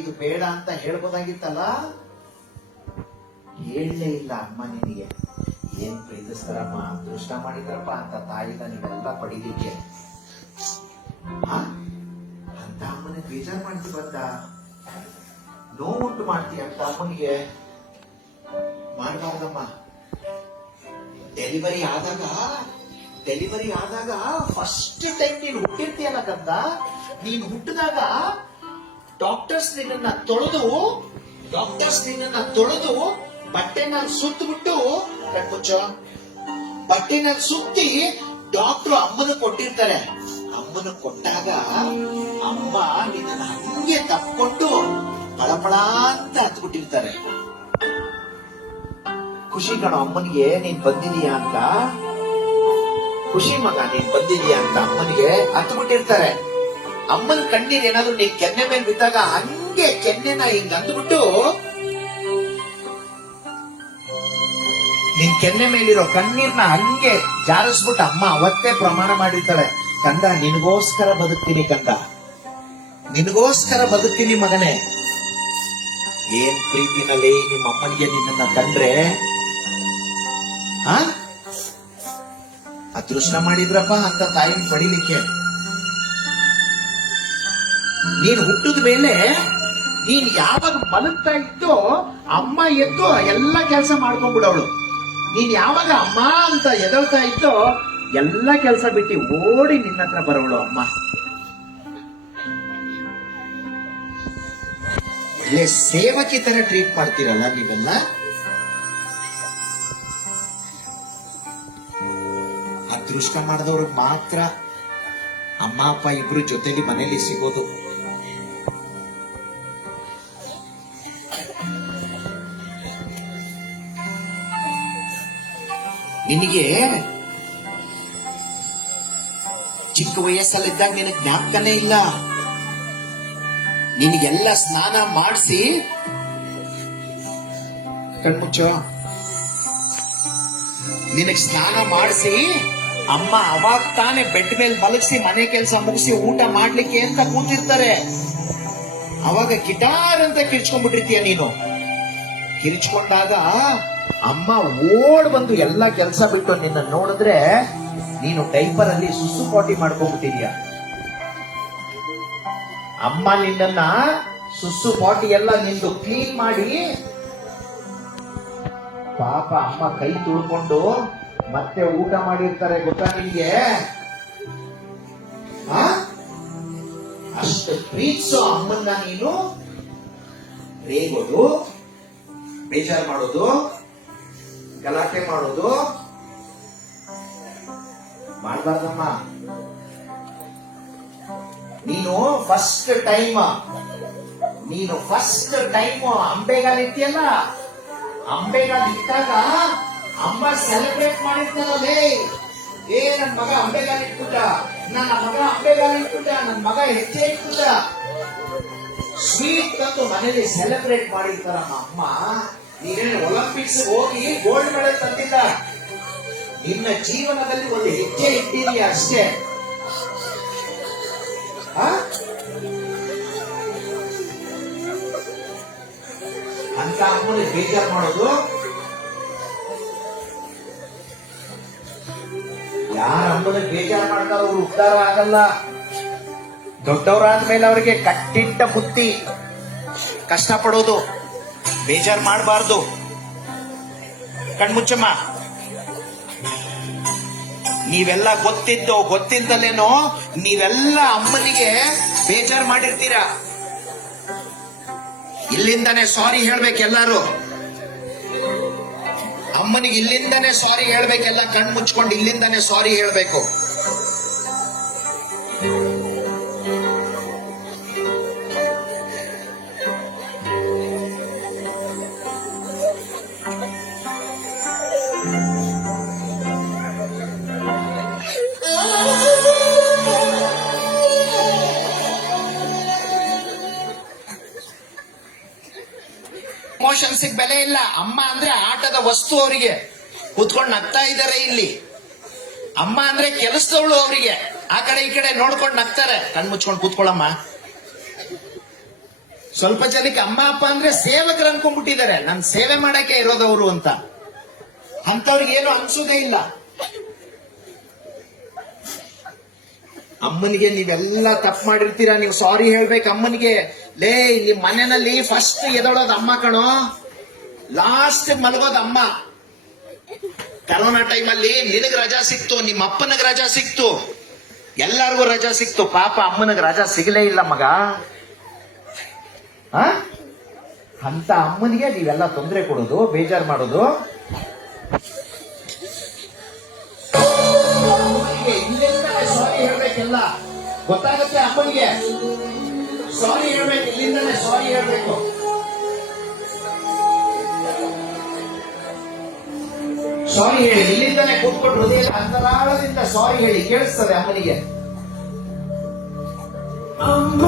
ಇದು ಬೇಡ ಅಂತ ಹೇಳ್ಬೋದಾಗಿತ್ತಲ್ಲ, ಹೇಳಲೇ ಇಲ್ಲ ಅಮ್ಮ. ನಿನಗೆ ಏನ್ ಪ್ರೀತಿಸ್ತಾರಮ್ಮ, ಅದೃಷ್ಟ ಮಾಡಿದ್ರಪ್ಪ ಅಂತ ತಾಯಿನ ನೀವೆಲ್ಲ ಪಡಿಲಿಕ್ಕೆ. ಅಂತ ಅಮ್ಮನಿಗೆ ಬೇಜಾರು ಮಾಡ್ತಿ ಬಂದ, ನೋವುಂಟು ಮಾಡ್ತೀಯ ಅಂತ ಅಮ್ಮನಿಗೆ ಮಾಡಬಾರ್ದಮ್ಮ. ಡೆಲಿವರಿ ಆದಾಗ ಫಸ್ಟ್ ಟೈಮ್ ನೀನು ಹುಟ್ಟಿರ್ತೀಯಲ್ಲ ಕಂದ, ನೀನು ಹುಟ್ಟಿದಾಗ ಡಾಕ್ಟರ್ಸ್ ನಿನ್ನನ್ನ ತೊಳೆದು ಬಟ್ಟೆನಲ್ಲಿ ಸುತ್ತಬಿಟ್ಟು ಕಟ್ಮುಚ್ಚ ಬಟ್ಟೆನಲ್ಲಿ ಸುತ್ತಿ ಡಾಕ್ಟರ್ ಅಮ್ಮನ ಕೊಟ್ಟಿರ್ತಾರೆ. ಅಮ್ಮನ ಕೊಟ್ಟಾಗ ಅಮ್ಮ ನಿನ್ನ ಹಂಗೆ ತಪ್ಕೊಂಡು ಪಳಪಳ ಅಂತ ಹತ್ಬಿಟ್ಟಿರ್ತಾರೆ. ಖುಷಿ ಕಣೋ ಅಮ್ಮನಿಗೆ ನೀನ್ ಬಂದಿದೀಯಾ ಅಂತ, ಖುಷಿ ಮಗ ನೀನ್ ಬಂದಿದೀಯಾ ಅಂತ ಅಮ್ಮನಿಗೆ ಹತ್ಬಿಟ್ಟಿರ್ತಾರೆ. ಅಮ್ಮನ ಕಣ್ಣೀರ್ ಏನಾದ್ರು ನೀನ್ ಕೆನ್ನೆ ಮೇಲೆ ಬಿದ್ದಾಗ ಹಂಗೆ ಕೆನ್ನೆನ ಹಿಂಗ್ ಅಂದ್ಬಿಟ್ಟು ನಿನ್ ಕೆನ್ನೆ ಮೇಲಿರೋ ಕಣ್ಣೀರ್ನ ಹಂಗೆ ಜಾರಿಸ್ಬಿಟ್ಟು ಅಮ್ಮ ಅವತ್ತೇ ಪ್ರಮಾಣ ಮಾಡಿರ್ತಾಳೆ, ಕಂದ ನಿನಗೋಸ್ಕರ ಬದುಕ್ತೀನಿ, ಕಂದ ನಿನಗೋಸ್ಕರ ಬದುಕ್ತೀನಿ ಮಗನೇ. ಏನ್ ಪ್ರೀತಿನಲ್ಲಿ ನಿಮ್ಮ ಅಮ್ಮನಿಗೆ ನಿನ್ನನ್ನ ಕಂಡ್ರೆ ಅದೃಷ್ಟ ಮಾಡಿದ್ರಪ್ಪ ಅಂತ ತಾಯಿನ ಪಡಿಲಿಕ್ಕೆ. ನೀನ್ ಹುಟ್ಟಿದ ಮೇಲೆ ನೀನ್ ಯಾವಾಗ ಮಲಗ್ತಾ ಇದ್ದೋ ಅಮ್ಮ ಎದ್ದು ಎಲ್ಲ ಕೆಲಸ ಮಾಡ್ಕೊಂಡ್ಬಿಡವಳು. ನೀನ್ ಯಾವಾಗ ಅಮ್ಮ ಅಂತ ಎದಳ್ತಾ ಇದ್ದೋ ಎಲ್ಲ ಕೆಲಸ ಬಿಟ್ಟು ಓಡಿ ನಿನ್ನ ಹತ್ರ ಬರೋಳು ಅಮ್ಮ. ಒಳ್ಳೆ ಸೇವಕಿ ತರ ಟ್ರೀಟ್ ಮಾಡ್ತೀರಲ್ಲ ನೀವೆಲ್ಲ. ಅದೃಷ್ಟ ಮಾಡಿದವ್ರಿಗೆ ಮಾತ್ರ ಅಮ್ಮ ಅಪ್ಪ ಇಬ್ರು ಜೊತೆಲಿ ಮನೇಲಿ ಸಿಗೋದು. ನಿನಗೆ ಚಿಕ್ಕ ವಯಸ್ಸಲ್ಲಿದ್ದಾಗ ನಿನಗೆ ಜ್ಞಾಪಕನೇ ಇಲ್ಲ. ನಿನಗೆಲ್ಲ ಸ್ನಾನ ಮಾಡಿಸಿ ಕಣ್ಮುಚ್ಚೋ, ನಿನಗ್ ಸ್ನಾನ ಮಾಡಿಸಿ ಅಮ್ಮ ಅವಾಗ ತಾನೇ ಬೆಡ್ ಮೇಲೆ ಮಲಗಿಸಿ ಮನೆ ಕೆಲಸ ಮುಗಿಸಿ ಊಟ ಮಾಡ್ಲಿಕ್ಕೆ ಅಂತ ಕೂತಿರ್ತಾರೆ. ಅವಾಗ ಗಿಟಾರ್ ಅಂತ ಕಿರ್ಚ್ಕೊಂಡ್ಬಿಟ್ಟಿರ್ತೀಯ ನೀನು. ಕಿರ್ಚ್ಕೊಂಡಾಗ ಅಮ್ಮ ಓಡ್ ಬಂದು ಎಲ್ಲಾ ಕೆಲಸ ಬಿಟ್ಟು ನಿನ್ನ ನೋಡಿದ್ರೆ ನೀನು ಡೈಪರ್ ಅಲ್ಲಿ ಸುಸು ಪಾಟಿ ಮಾಡ್ಕೊಂಡ್ಬಿಟ್ಟಿದ್ಯಾ. ಅಮ್ಮ ನಿನ್ನನ್ನ ಸುಸು ಪಾಟಿ ಎಲ್ಲ ನಿಂದು ಕ್ಲೀನ್ ಮಾಡಿ ಪಾಪ ಅಮ್ಮ ಕೈ ತುಳ್ಕೊಂಡು ಮತ್ತೆ ಊಟ ಮಾಡಿರ್ತಾರೆ, ಗೊತ್ತಾ ನಿನ್ಗೆ? ಅಷ್ಟು ಪ್ರೀತಿಸೋ ಅಮ್ಮನ್ನ ನೀನು ರೇಗೋದು, ಬೇಜಾರು ಮಾಡೋದು, ಗಲಾಟೆ ಮಾಡೋದು ಮಾಡಬಾರ್ದಮ್ಮ. ನೀನು ಫಸ್ಟ್ ಟೈಮ್ ಅಂಬೆಗಾಲಿಟ್ಟಿಯಲ್ಲ, ಅಂಬೆಗಾಲಿಟ್ಟಾಗ ಅಮ್ಮ ಸೆಲೆಬ್ರೇಟ್ ಮಾಡಿರ್ತಾರಲ್ಲೇ, ನನ್ ಮಗ ಅಂಬೆಗಾಲಿಟ್ಬಿಟ್ಟ, ನನ್ನ ಮಗ ಹೆಜ್ಜೆ ಇಟ್ಬಿಟ್ಟ, ಸ್ವೀಟ್ ತಂದು ಮನೇಲಿ ಸೆಲೆಬ್ರೇಟ್ ಮಾಡಿರ್ತಾರಮ್ಮ ಅಮ್ಮ. ನೀನೇನು ಒಲಿಂಪಿಕ್ಸ್ ಹೋಗಿ ಗೋಲ್ಡ್ ಮೆಡಲ್ ತಂದಿಲ್ಲ, ನಿನ್ನ ಜೀವನದಲ್ಲಿ ಒಂದು ಹೆಜ್ಜೆ ಇಟ್ಟಿದೀಯ ಅಷ್ಟೇ. ಅಂತ ಅಮ್ಮನಿಗೆ ಬೇಜಾರು ಮಾಡೋದು. ಯಾರ ಅಮ್ಮನಿಗೆ ಬೇಜಾರು ಮಾಡ್ತಾರೋ ಅವ್ರು ಉದ್ಧಾರ ಆಗಲ್ಲ. ದೊಡ್ಡವರಾದ್ಮೇಲೆ ಅವ್ರಿಗೆ ಕಟ್ಟಿಟ್ಟ ಬುತ್ತಿ, ಕಷ್ಟಪಡೋದು, ಬೇಜಾರು ಮಾಡಬಾರ್ದು. ಕಣ್ಮುಚ್ಚಮ್ಮ, ನೀವೆಲ್ಲ ಗೊತ್ತಿಲ್ದಲೇನೋ ನೀವೆಲ್ಲ ಅಮ್ಮನಿಗೆ ಬೇಜಾರು ಮಾಡಿರ್ತೀರಾ. ಇಲ್ಲಿಂದಾನೆ ಸಾರಿ ಹೇಳ್ಬೇಕೆಲ್ಲರೂ. ಅಮ್ಮನಿಗೆ ಇಲ್ಲಿಂದಾನೆ ಸಾರಿ ಹೇಳ್ಬೇಕೆಲ್ಲ, ಕಣ್ಣು ಮುಚ್ಕೊಂಡು ಇಲ್ಲಿಂದಾನೆ ಸಾರಿ ಹೇಳ್ಬೇಕು. ಎಮೋಷನ್ಸ್ ಬೆಲೆ ಇಲ್ಲ. ಅಮ್ಮ ಅಂದ್ರೆ ಆಟದ ವಸ್ತು. ಅವರಿಗೆ ಕೂತ್ಕೊಂಡು ನಗ್ತಾ ಇದ್ದಾರೆ ಇಲ್ಲಿ. ಅಮ್ಮ ಅಂದ್ರೆ ಕೆಲಸದವಳು. ಅವರಿಗೆ ಆ ಕಡೆ ಈ ಕಡೆ ನೋಡ್ಕೊಂಡು ನಗ್ತಾರೆ. ಕಣ್ಮುಚ್ಕೊಂಡು ಕೂತ್ಕೊಳ್ಳಮ್ಮ, ಸ್ವಲ್ಪ ಜನಕ್ಕೆ ಅಮ್ಮ ಅಪ್ಪ ಅಂದ್ರೆ ಸೇವಕರು ಅನ್ಕೊಂಡ್ಬಿಟ್ಟಿದ್ದಾರೆ, ನನ್ ಸೇವೆ ಮಾಡಕ್ಕೆ ಇರೋದವ್ರು ಅಂತ. ಅಂತವ್ರಿಗೆ ಏನು ಅನ್ಸೋದೇ ಇಲ್ಲ. ಅಮ್ಮನಿಗೆ ನೀವೆಲ್ಲ ತಪ್ಪು ಮಾಡಿರ್ತೀರಾ, ನೀವು ಸಾರಿ ಹೇಳ್ಬೇಕು ಅಮ್ಮನಿಗೆ. ಲೇ, ನಿಮ್ ಮನೆಯಲ್ಲಿ ಫಸ್ಟ್ ಎದೊಳೋದು ಅಮ್ಮ ಕಣೋ, ಲಾಸ್ಟ್ ಮಲಗೋದು ಅಮ್ಮ. ಕರೋನಾ ಟೈಮಲ್ಲಿ ನಿನಗ್ ರಜಾ ಸಿಕ್ತು, ನಿಮ್ಮ ಅಪ್ಪನಿಗೆ ರಜಾ ಸಿಕ್ತು, ಎಲ್ಲರಿಗೂ ರಜಾ ಸಿಕ್ತು. ಪಾಪ ಅಮ್ಮನಿಗೆ ರಜಾ ಸಿಗಲೇ ಇಲ್ಲ ಮಗ. ಅಂತ ಅಮ್ಮನಿಗೆ ನೀವೆಲ್ಲ ತೊಂದರೆ ಕೊಡೋದು, ಬೇಜಾರು ಮಾಡೋದು. ಸಾರಿ ಹೇಳ್ಬೇಕೆಲ್ಲ ಗೊತ್ತಾಗುತ್ತೆ ಅಮ್ಮನಿಗೆ. ಸಾರಿ ಹೇಳ್ಬೇಕು, ಇಲ್ಲಿಂದಲೇ ಸಾರಿ ಹೇಳ್ಬೇಕು. ಸಾರಿ ಹೇಳಿ, ಇಲ್ಲಿಂದಲೇ ಕೂತ್ಕೊಂಡು ಹೃದಯ ಅಂತರಾಳದಿಂದ ಸಾರಿ ಹೇಳಿ, ಕೇಳಿಸ್ತದೆ ಅಮ್ಮನಿಗೆ. ಅಮ್ಮ